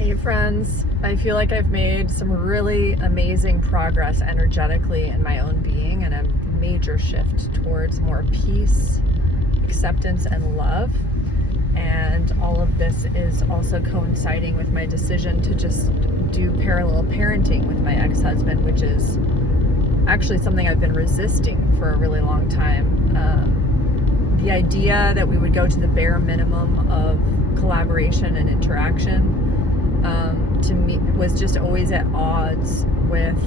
Hey friends, I feel like I've made some really amazing progress energetically in my own being and a major shift towards more peace, acceptance, and love. And all of this is also coinciding with my decision to just do parallel parenting with my ex-husband, which is actually something I've been resisting for a really long time. The idea that we would go to the bare minimum of collaboration and interaction to me was just always at odds with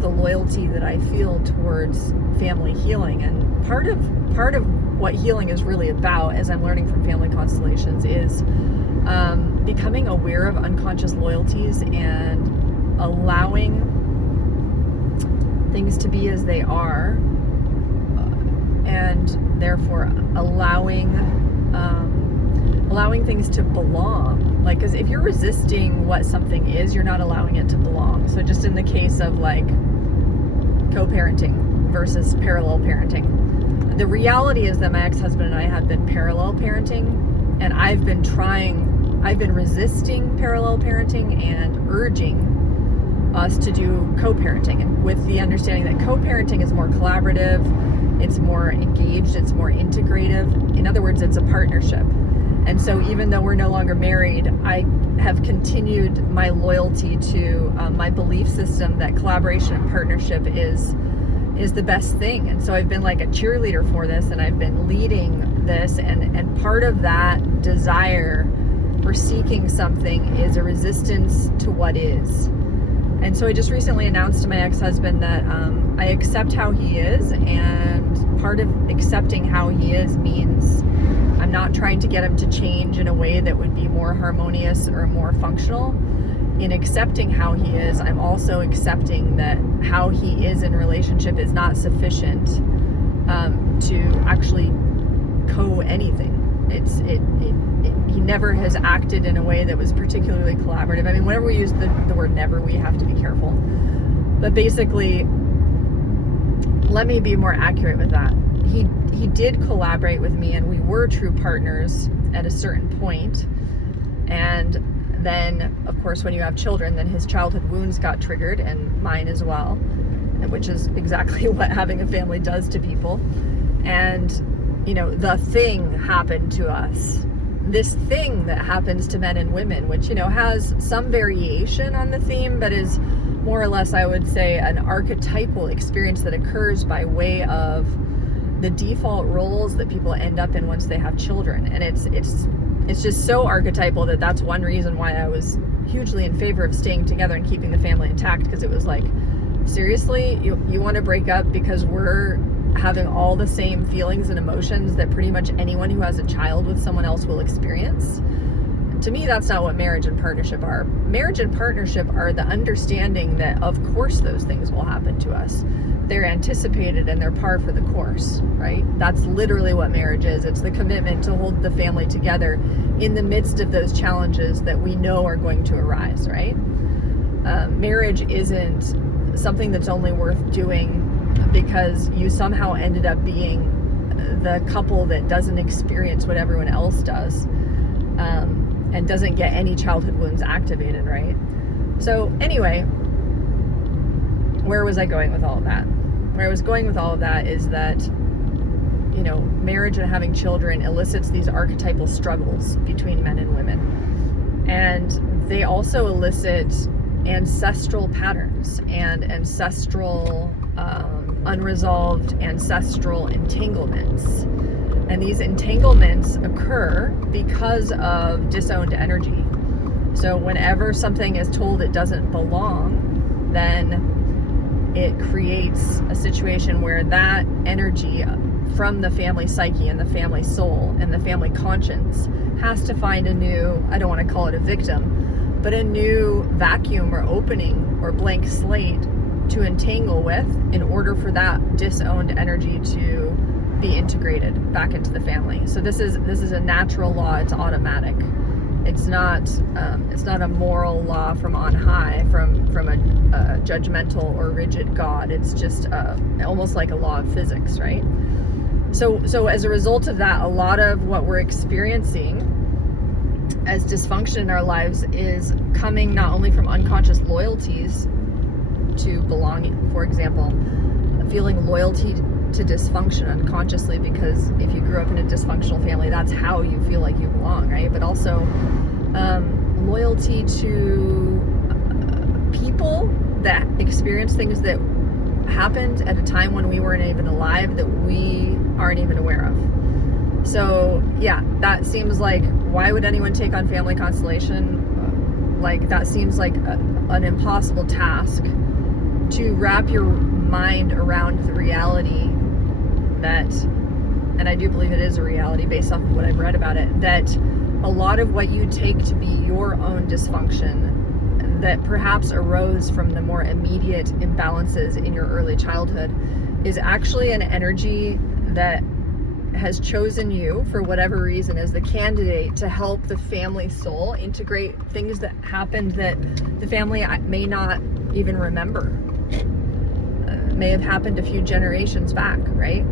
the loyalty that I feel towards family healing. And part of what healing is really about, as I'm learning from family constellations, is becoming aware of unconscious loyalties and allowing things to be as they are, and therefore allowing things to belong. Like, because if you're resisting what something is, you're not allowing it to belong. So just in the case of like co-parenting versus parallel parenting, the reality is that my ex-husband and I have been parallel parenting, and I've been resisting parallel parenting and urging us to do co-parenting, and with the understanding that co-parenting is more collaborative, it's more engaged, it's more integrative. In other words, it's a partnership. And so even though we're no longer married, I have continued my loyalty to my belief system that collaboration and partnership is the best thing. And so I've been like a cheerleader for this, and I've been leading this, and part of that desire for seeking something is a resistance to what is. And so I just recently announced to my ex-husband that I accept how he is, and part of accepting how he is means I'm not trying to get him to change in a way that would be more harmonious or more functional. In accepting how he is, I'm also accepting that how he is in relationship is not sufficient to actually co-anything. He never has acted in a way that was particularly collaborative. I mean, whenever we use the word never, we have to be careful. But basically, let me be more accurate with that. He did collaborate with me, and we were true partners at a certain point. And then, of course, when you have children, then his childhood wounds got triggered, and mine as well, which is exactly what having a family does to people. And, you know, the thing happened to us. This thing that happens to men and women, which, you know, has some variation on the theme, but is more or less, I would say, an archetypal experience that occurs by way of the default roles that people end up in once they have children. And it's just so archetypal that that's one reason why I was hugely in favor of staying together and keeping the family intact, because it was like, seriously, you want to break up because we're having all the same feelings and emotions that pretty much anyone who has a child with someone else will experience? To me, that's not what marriage and partnership are. Marriage and partnership are the understanding that, of course, those things will happen to us. They're anticipated and they're par for the course, right? That's literally what marriage is. It's the commitment to hold the family together in the midst of those challenges that we know are going to arise, right? Marriage isn't something that's only worth doing because you somehow ended up being the couple that doesn't experience what everyone else does, and doesn't get any childhood wounds activated, right? So anyway, where was I going with all of that? Where I was going with all of that is that, you know, marriage and having children elicits these archetypal struggles between men and women. And they also elicit ancestral patterns and ancestral unresolved ancestral entanglements. And these entanglements occur because of disowned energy. So whenever something is told it doesn't belong, then it creates a situation where that energy from the family psyche and the family soul and the family conscience has to find a new, I don't want to call it a victim, but a new vacuum or opening or blank slate to entangle with in order for that disowned energy to be integrated back into the family. So this is a natural law. It's automatic. It's not a moral law from on high, from a judgmental or rigid God. It's just almost like a law of physics, right? So as a result of that, a lot of what we're experiencing as dysfunction in our lives is coming not only from unconscious loyalties to belonging, for example, feeling loyalty to dysfunction unconsciously, because if you grew up in a dysfunctional family, that's how you feel like you belong, right? But also loyalty to people that experience things that happened at a time when we weren't even alive, that we aren't even aware of. So yeah, that seems like, why would anyone take on family constellation? Like, that seems like an impossible task to wrap your mind around the reality that, and I do believe it is a reality based off of what I've read about it, that a lot of what you take to be your own dysfunction that perhaps arose from the more immediate imbalances in your early childhood is actually an energy that has chosen you for whatever reason as the candidate to help the family soul integrate things that happened that the family may not even remember, may have happened a few generations back, right?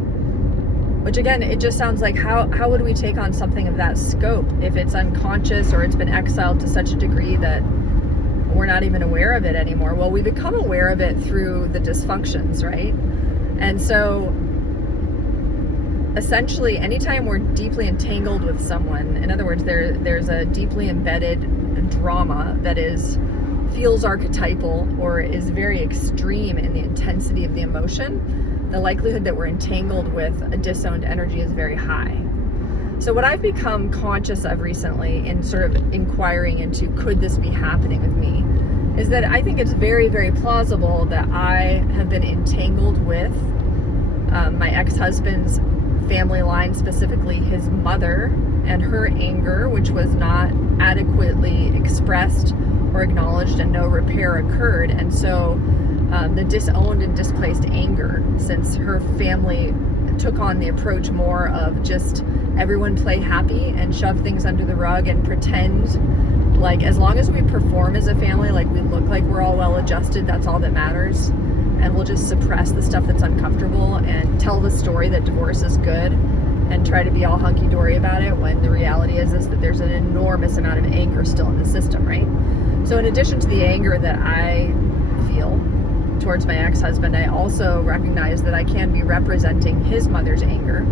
Which again, it just sounds like, how would we take on something of that scope if it's unconscious or it's been exiled to such a degree that we're not even aware of it anymore? Well, we become aware of it through the dysfunctions, right? And so essentially, anytime we're deeply entangled with someone, in other words, there's a deeply embedded drama that feels archetypal or is very extreme in the intensity of the emotion, the likelihood that we're entangled with a disowned energy is very high. So what I've become conscious of recently in sort of inquiring into, could this be happening with me, is that I think it's very, very plausible that I have been entangled with my ex-husband's family line, specifically his mother, and her anger, which was not adequately expressed or acknowledged, and no repair occurred. And so the disowned and displaced anger, since her family took on the approach more of just everyone play happy and shove things under the rug and pretend like as long as we perform as a family, like we look like we're all well adjusted, that's all that matters. And we'll just suppress the stuff that's uncomfortable and tell the story that divorce is good and try to be all hunky-dory about it, when the reality is that there's an enormous amount of anger still in the system, right? So in addition to the anger that I feel towards my ex-husband, I also recognize that I can be representing his mother's anger.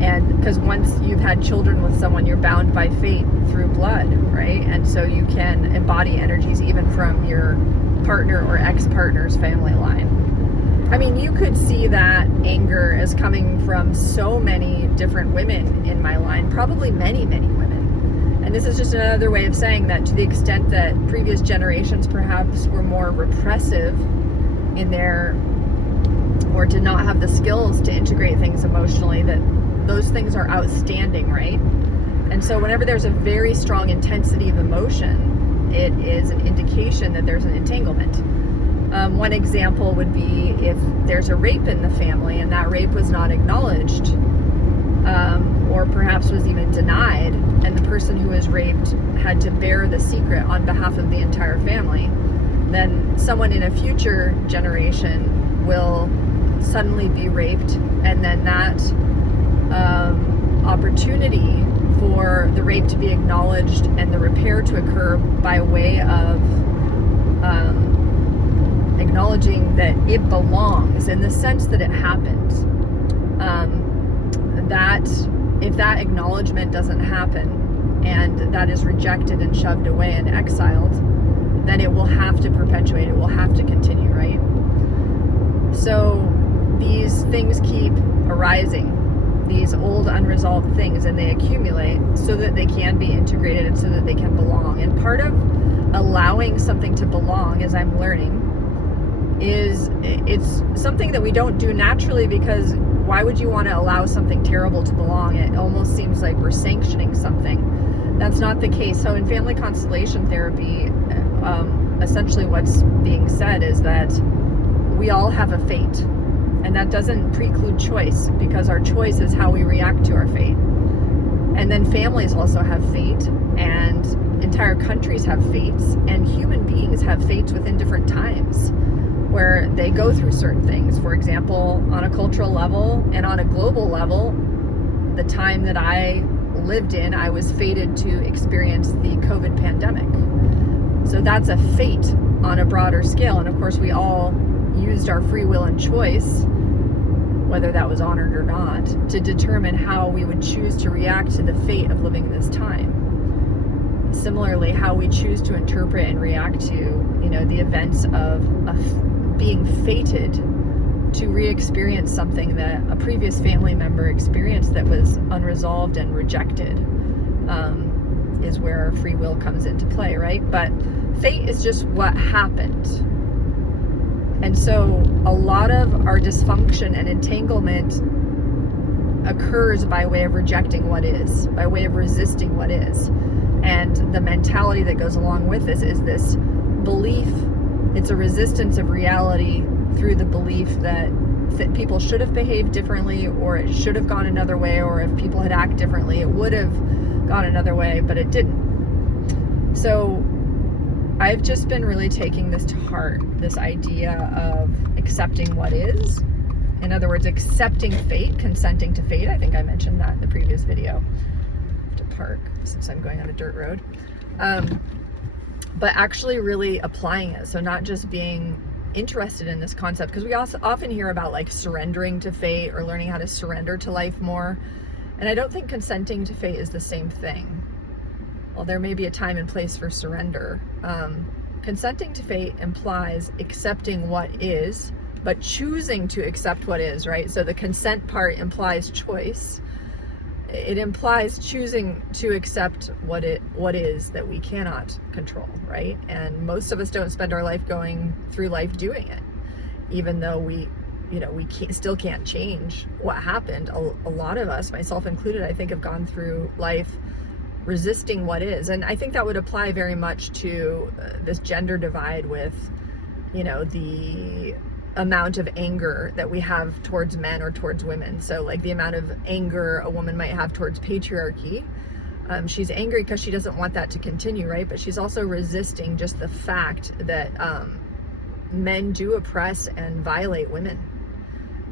And because once you've had children with someone, you're bound by fate through blood, right? And so you can embody energies even from your partner or ex-partner's family line. I mean, you could see that anger as coming from so many different women in my line, probably many, many women. And this is just another way of saying that to the extent that previous generations perhaps were more repressive in their, or did not have the skills to integrate things emotionally, that those things are outstanding, right? And so whenever there's a very strong intensity of emotion, it is an indication that there's an entanglement. One example would be if there's a rape in the family and that rape was not acknowledged, or perhaps was even denied, and the person who was raped had to bear the secret on behalf of the entire family, then someone in a future generation will suddenly be raped, and then that opportunity for the rape to be acknowledged and the repair to occur by way of acknowledging that it belongs in the sense that it happened, that if that acknowledgement doesn't happen and that is rejected and shoved away and exiled, then it will have to perpetuate, it will have to continue, right? So these things keep arising, these old unresolved things, and they accumulate so that they can be integrated and so that they can belong. And part of allowing something to belong, as I'm learning, is it's something that we don't do naturally, because why would you want to allow something terrible to belong? It almost seems like we're sanctioning something. That's not the case. So in family constellation therapy, essentially what's being said is that we all have a fate. And that doesn't preclude choice, because our choice is how we react to our fate. And then families also have fate, and entire countries have fates, and human beings have fates within different times where they go through certain things. For example, on a cultural level and on a global level, the time that I lived in, I was fated to experience the COVID pandemic. So that's a fate on a broader scale. And of course, we all used our free will and choice, whether that was honored or not, to determine how we would choose to react to the fate of living this time. Similarly, how we choose to interpret and react to, the events of being fated to re-experience something that a previous family member experienced that was unresolved and rejected, is where our free will comes into play, right? But fate is just what happened. And so a lot of our dysfunction and entanglement occurs by way of rejecting what is, by way of resisting what is. And the mentality that goes along with this is this belief. It's a resistance of reality through the belief that people should have behaved differently, or it should have gone another way, or if people had acted differently, it would have gone another way, but it didn't. So I've just been really taking this to heart, this idea of accepting what is. In other words, accepting fate, consenting to fate. I think I mentioned that in the previous video. I have to park since I'm going on a dirt road. But actually really applying it. So not just being interested in this concept, because we also often hear about like surrendering to fate or learning how to surrender to life more. And I don't think consenting to fate is the same thing. Well, there may be a time and place for surrender. Consenting to fate implies accepting what is, but choosing to accept what is, right? So the consent part implies choice. It implies choosing to accept what is that we cannot control, right? And most of us don't spend our life going through life doing it, even though we still can't change what happened. A lot of us, myself included, I think, have gone through life resisting what is. And I think that would apply very much to this gender divide with, the amount of anger that we have towards men or towards women. So like the amount of anger a woman might have towards patriarchy. She's angry because she doesn't want that to continue, right? But she's also resisting just the fact that men do oppress and violate women.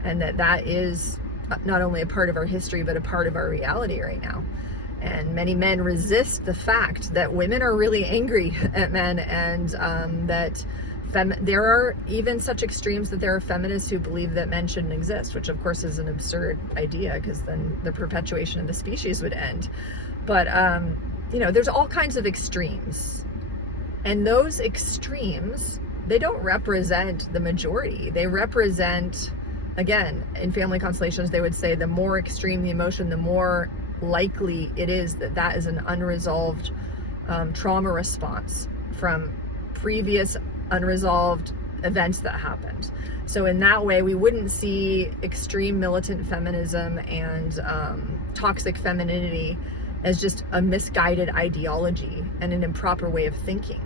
And that is not only a part of our history, but a part of our reality right now. And many men resist the fact that women are really angry at men, and that there are even such extremes that there are feminists who believe that men shouldn't exist, which of course is an absurd idea, because then the perpetuation of the species would end. But, there's all kinds of extremes. And those extremes, they don't represent the majority. They represent, again, in family constellations, they would say the more extreme the emotion, the more likely it is that is an unresolved trauma response from previous unresolved events that happened. So in that way, we wouldn't see extreme militant feminism and toxic femininity as just a misguided ideology and an improper way of thinking.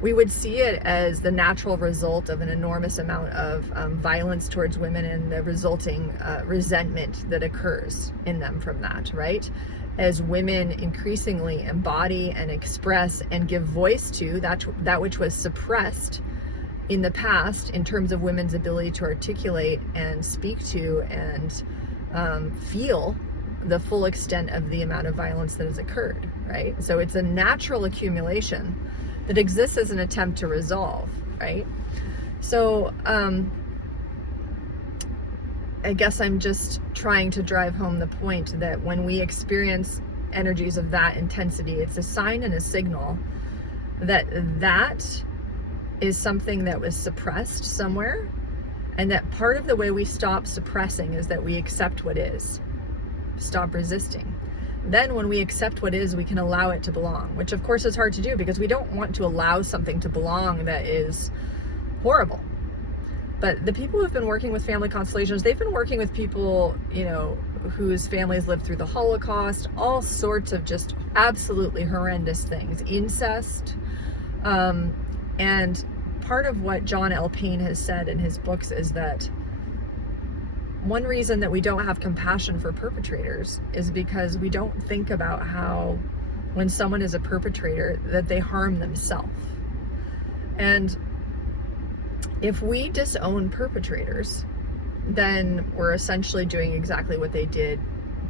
We would see it as the natural result of an enormous amount of violence towards women and the resulting resentment that occurs in them from that, right? As women increasingly embody and express and give voice to that which was suppressed in the past in terms of women's ability to articulate and speak to and feel the full extent of the amount of violence that has occurred, right? So it's a natural accumulation that exists as an attempt to resolve, right? So I guess I'm just trying to drive home the point that when we experience energies of that intensity, it's a sign and a signal that is something that was suppressed somewhere, and that part of the way we stop suppressing is that we accept what is, stop resisting. Then when we accept what is, we can allow it to belong, which of course is hard to do because we don't want to allow something to belong that is horrible. But the people who've been working with family constellations, they've been working with people, whose families lived through the Holocaust, all sorts of just absolutely horrendous things, incest. And part of what John L. Payne has said in his books is that one reason that we don't have compassion for perpetrators is because we don't think about how, when someone is a perpetrator, that they harm themselves. And if we disown perpetrators, then we're essentially doing exactly what they did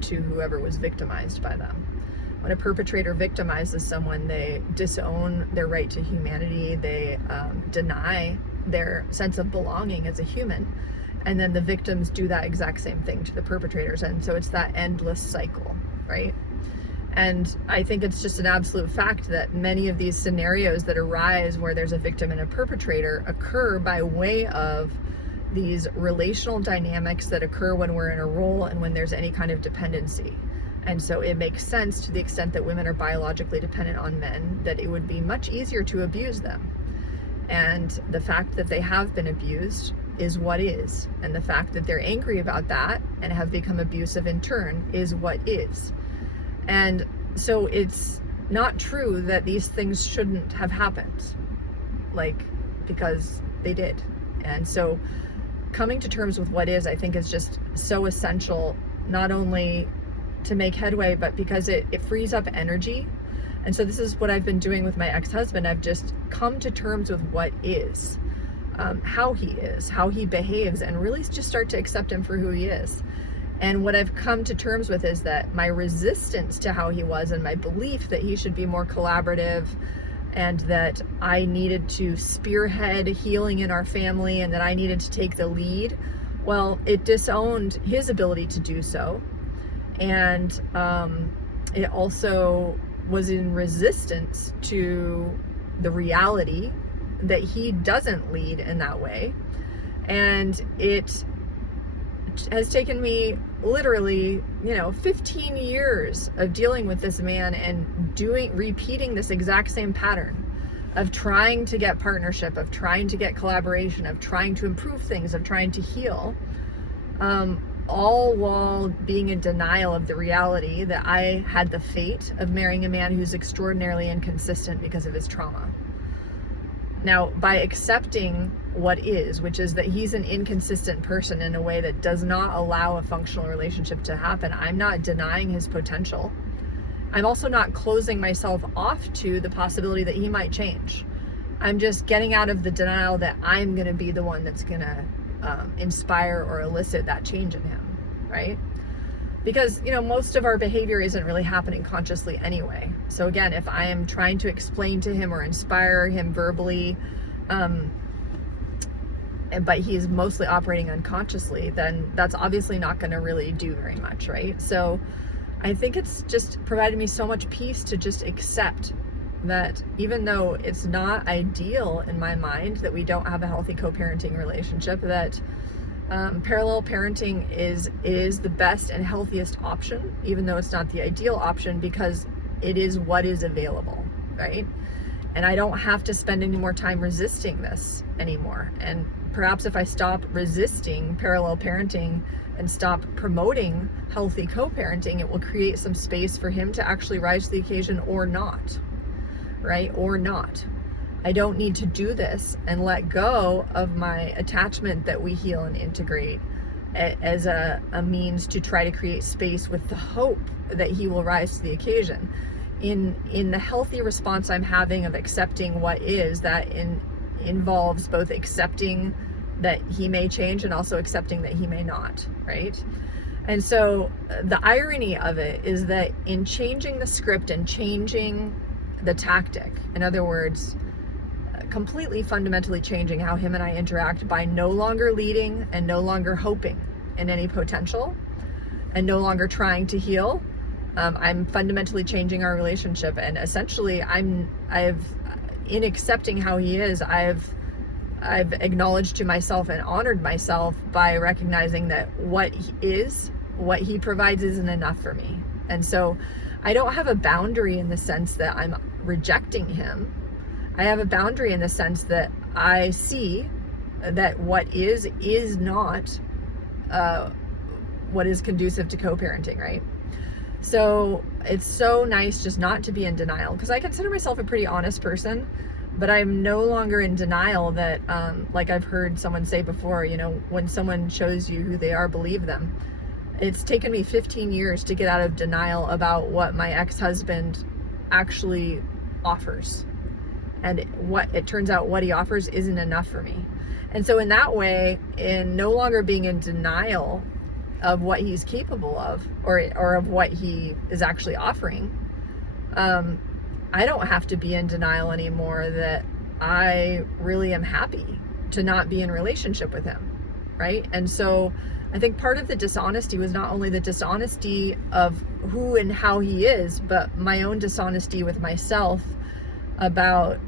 to whoever was victimized by them. When a perpetrator victimizes someone, they disown their right to humanity, they deny their sense of belonging as a human, and then the victims do that exact same thing to the perpetrators, and so it's that endless cycle, right? And I think it's just an absolute fact that many of these scenarios that arise where there's a victim and a perpetrator occur by way of these relational dynamics that occur when we're in a role and when there's any kind of dependency. And so it makes sense, to the extent that women are biologically dependent on men, that it would be much easier to abuse them. And the fact that they have been abused is what is. And the fact that they're angry about that and have become abusive in turn is what is. And so it's not true that these things shouldn't have happened, because they did. And so coming to terms with what is, I think, is just so essential, not only to make headway, but because it frees up energy. And so this is what I've been doing with my ex-husband. I've just come to terms with what is, how he behaves, and really just start to accept him for who he is. And what I've come to terms with is that my resistance to how he was, and my belief that he should be more collaborative, and that I needed to spearhead healing in our family, and that I needed to take the lead, well, it disowned his ability to do so. And it also was in resistance to the reality that he doesn't lead in that way. And it has taken me literally, 15 years of dealing with this man and repeating this exact same pattern of trying to get partnership, of trying to get collaboration, of trying to improve things, of trying to heal, all while being in denial of the reality that I had the fate of marrying a man who's extraordinarily inconsistent because of his trauma. Now, by accepting what is, which is that he's an inconsistent person in a way that does not allow a functional relationship to happen, I'm not denying his potential. I'm also not closing myself off to the possibility that he might change. I'm just getting out of the denial that I'm going to be the one that's going to inspire or elicit that change in him, right? Because, most of our behavior isn't really happening consciously anyway. So again, if I am trying to explain to him or inspire him verbally, but he's mostly operating unconsciously, then that's obviously not going to really do very much, right? So I think it's just provided me so much peace to just accept that even though it's not ideal in my mind that we don't have a healthy co-parenting relationship, that parallel parenting is the best and healthiest option, even though it's not the ideal option, because it is what is available, right? And I don't have to spend any more time resisting this anymore. And perhaps if I stop resisting parallel parenting and stop promoting healthy co-parenting, it will create some space for him to actually rise to the occasion, or not, right? Or not. I don't need to do this and let go of my attachment that we heal and integrate as a means to try to create space with the hope that he will rise to the occasion. In the healthy response I'm having of accepting what is, that involves both accepting that he may change and also accepting that he may not, right? And so the irony of it is that in changing the script and changing the tactic, in other words, completely fundamentally changing how him and I interact by no longer leading and no longer hoping in any potential and no longer trying to heal, I'm fundamentally changing our relationship. And essentially in accepting how he is, I've acknowledged to myself and honored myself by recognizing that what he provides isn't enough for me. And so I don't have a boundary in the sense that I'm rejecting him. I have a boundary in the sense that I see that what is not what is conducive to co-parenting, right? So it's so nice just not to be in denial, because I consider myself a pretty honest person, but I'm no longer in denial that, like I've heard someone say before, when someone shows you who they are, believe them. It's taken me 15 years to get out of denial about what my ex-husband actually offers. And what it turns out what he offers isn't enough for me. And so in that way, in no longer being in denial of what he's capable of, or of what he is actually offering, I don't have to be in denial anymore that I really am happy to not be in relationship with him, right? And so I think part of the dishonesty was not only the dishonesty of who and how he is, but my own dishonesty with myself about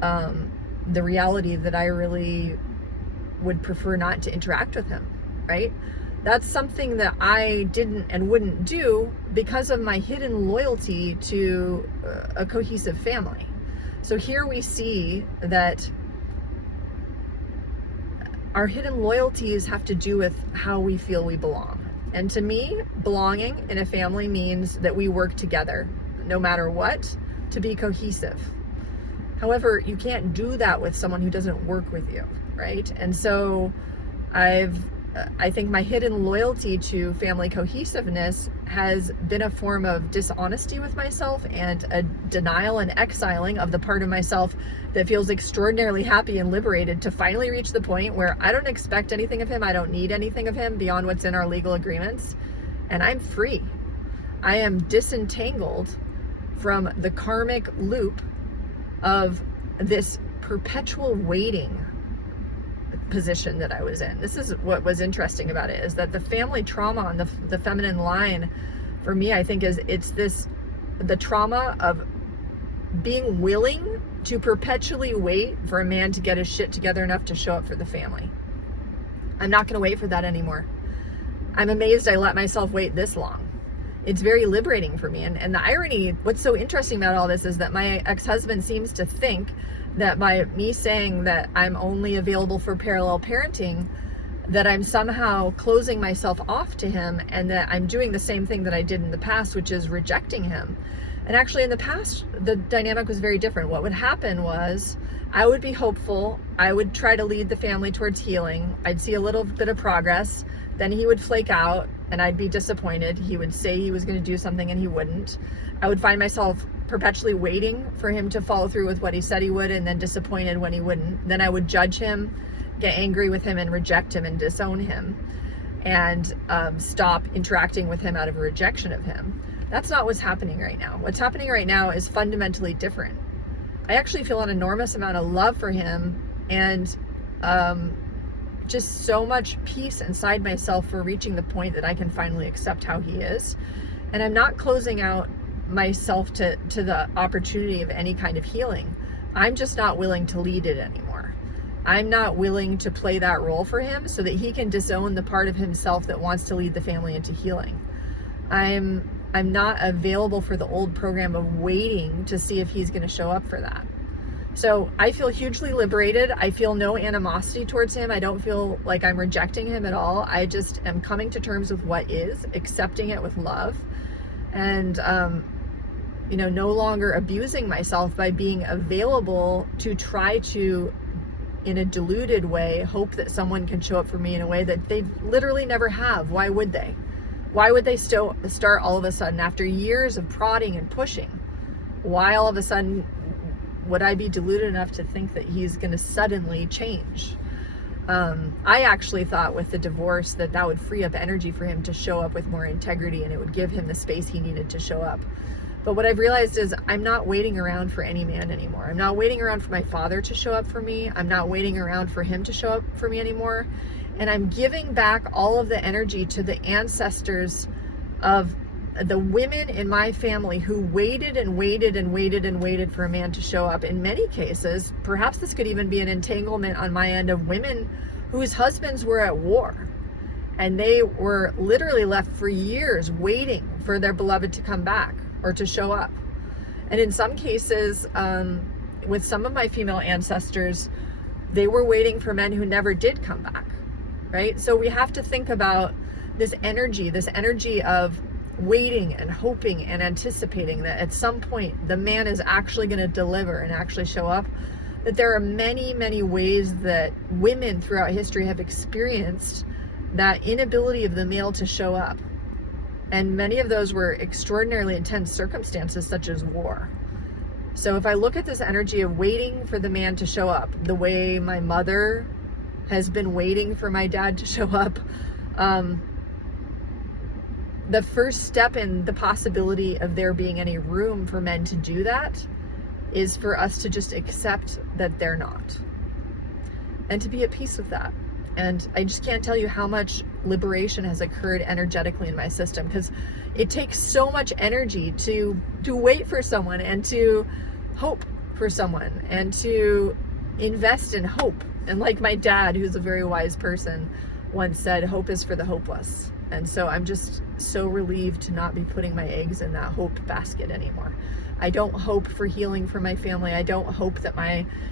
the reality that I really would prefer not to interact with him, right? That's something that I didn't and wouldn't do because of my hidden loyalty to a cohesive family. So here we see that our hidden loyalties have to do with how we feel we belong. And to me, belonging in a family means that we work together, no matter what, to be cohesive. However, you can't do that with someone who doesn't work with you, right? And so I think my hidden loyalty to family cohesiveness has been a form of dishonesty with myself and a denial and exiling of the part of myself that feels extraordinarily happy and liberated to finally reach the point where I don't expect anything of him. I don't need anything of him beyond what's in our legal agreements. And I'm free. I am disentangled from the karmic loop of this perpetual waiting position that I was in. This is what was interesting about it, is that the family trauma on the feminine line for me, I think it's the trauma of being willing to perpetually wait for a man to get his shit together enough to show up for the family. I'm not going to wait for that anymore. I'm amazed I let myself wait this long. It's very liberating for me. And the irony, what's so interesting about all this is that my ex-husband seems to think that by me saying that I'm only available for parallel parenting, that I'm somehow closing myself off to him, and that I'm doing the same thing that I did in the past, which is rejecting him. And actually in the past, the dynamic was very different. What would happen was I would be hopeful. I would try to lead the family towards healing. I'd see a little bit of progress. Then he would flake out and I'd be disappointed. He would say he was going to do something and he wouldn't. I would find myself perpetually waiting for him to follow through with what he said he would, and then disappointed when he wouldn't. Then I would judge him, get angry with him, and reject him and disown him, and stop interacting with him out of a rejection of him. That's not what's happening right now. What's happening right now is fundamentally different. I actually feel an enormous amount of love for him, and just so much peace inside myself for reaching the point that I can finally accept how he is. And I'm not closing out myself to the opportunity of any kind of healing. I'm just not willing to lead it anymore. I'm not willing to play that role for him so that he can disown the part of himself that wants to lead the family into healing. I'm not available for the old program of waiting to see if he's going to show up for that. So I feel hugely liberated. I feel no animosity towards him. I don't feel like I'm rejecting him at all. I just am coming to terms with what is, accepting it with love, and no longer abusing myself by being available to try to, in a deluded way, hope that someone can show up for me in a way that they literally never have. Why would they? Why would they still start all of a sudden after years of prodding and pushing? Why all of a sudden would I be deluded enough to think that he's going to suddenly change? I actually thought with the divorce that would free up energy for him to show up with more integrity, and it would give him the space he needed to show up. But what I've realized is I'm not waiting around for any man anymore. I'm not waiting around for my father to show up for me. I'm not waiting around for him to show up for me anymore. And I'm giving back all of the energy to the ancestors of the women in my family who waited and waited and waited and waited for a man to show up. In many cases, perhaps this could even be an entanglement on my end of women whose husbands were at war, and they were literally left for years waiting for their beloved to come back or to show up. And in some cases, with some of my female ancestors, they were waiting for men who never did come back, right? So we have to think about this energy of waiting and hoping and anticipating that at some point the man is actually going to deliver and actually show up. That there are many, many ways that women throughout history have experienced that inability of the male to show up. And many of those were extraordinarily intense circumstances, such as war. So if I look at this energy of waiting for the man to show up, the way my mother has been waiting for my dad to show up, the first step in the possibility of there being any room for men to do that is for us to just accept that they're not, and to be at peace with that. And I just can't tell you how much liberation has occurred energetically in my system, because it takes so much energy to wait for someone and to hope for someone and to invest in hope. And like my dad, who's a very wise person, once said, hope is for the hopeless. And so I'm just so relieved to not be putting my eggs in that hope basket anymore. I don't hope for healing for my family. I don't hope that my